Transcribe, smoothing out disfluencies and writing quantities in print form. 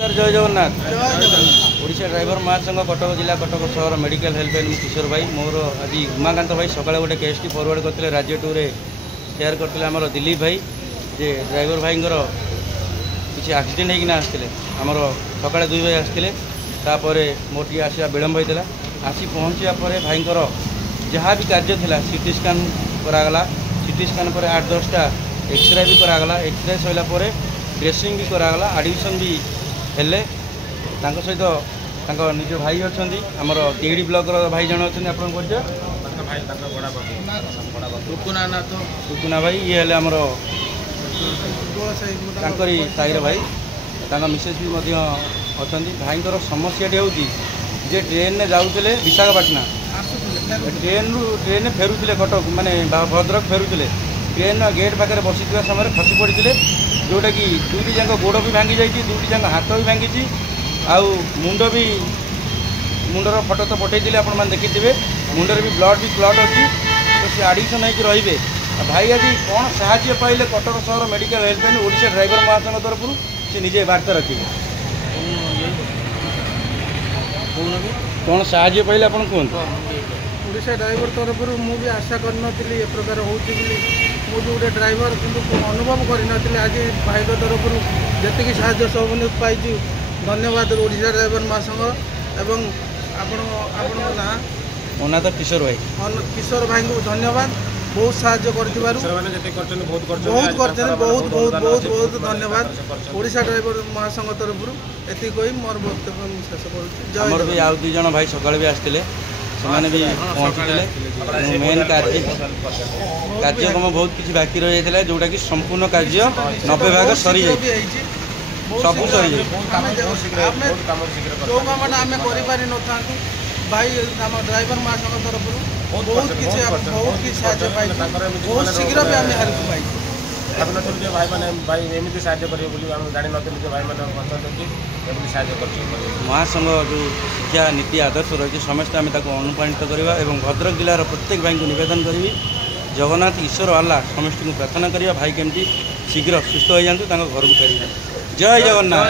जय जगन्नाथ। ओडिशा ड्राइवर महासंघ कटक जिला कटक सहर मेडिकल हेल्पलाइन किशोर भाई मोर आज उमाकांत भाई सकाଳେ गोटे केस टी फरवर्ड करते राज्य टू रे शेयर करते आमर दिलीप भाई जे ड्राइवर भाई किसी एक्सीडेंट होना आसते आमर सकाଳେ 2 बजे आसते मोर टी आसा विलम्ब होता आसी पहुँचा भाई जहाँ भी कार्य था सीटी स्कान करागला सीटी स्कान पर 8-10टा एक्सरे भी करागला एक्सरे सरला ड्रेसिंग भी करागला एडमिशन भी हेले सहित निज भाई अच्छा आमर टीडी ब्लॉक भाई जन अच्छा टुकुना भाई ये हेले आमर साईर भाई मिसेस भी अच्छा भाई समस्या हूँ जे ट्रेन में जाऊे विशाखापाटना ट्रेन फेरुले कटक माने भद्रक फेरुले ट्रेन गेट पाखे बसी समय खसी पड़ते जोटा कि दुईटी जाक गोड़ भी भांगी जाइए दुईटी जाक हाथ भी भांगी आउ मुंडर फटो तो पठे आपने देखिथे मुंडर भी ब्लड भी क्लट अच्छी तो सी आडिक्शन होकर रे भाई आज कौन साहाय्य पाइले कटक सहर मेडिकल हेल्पलाइन ओडिशा ड्राइवर महासंघ तरफ से निजे वार्ता रखिए कौन साहाय्य पाइले आप कहते ओडिशा ड्राइवर तरफ मुझे आशा करनी ए प्रकार होती मुझे गोटे ड्राइवर किंतु अनुभव करनी आज भाई तरफ जी साहाय्य सहयोग पाई धन्यवाद ओडिशा ड्राइवर महासंघ एवं ना मो ना तो किशोर भाई को धन्यवाद बहुत साहाय्य बहुत धन्यवाद ओडिशा ड्राइवर महासंघ तरफ एति कही मोर वक्तव्य शेष कर भी आउ 2 जन भाई सकाଳେ भी आसते से भी पहुँचते मेन कार्यक्रम बहुत किसी बाकी रही है जोटा कि संपूर्ण कार्य 90 भाग सरी सब सरी जो कम आम कर भाई आम ड्राइवर महासंघ तरफ बहुत किसी साहाय्य पाई बहुत शीघ्र भी आम हेल्प पाई भाई मैंने भाई एमती साहय करेंगे जानी नी भाई मैंने साहय कर महासंघ जो शिक्षा नीति आदर्श रही समस्त आम अनुप्राणित करवा और भद्रक जिलार प्रत्येक भाई को नवेदन करी जगन्नाथ ईश्वर आल्ला समस्त को प्रार्थना करवा भाई केमती शीघ्र सुस्थ हो जातु घर को फेर जय जगन्नाथ।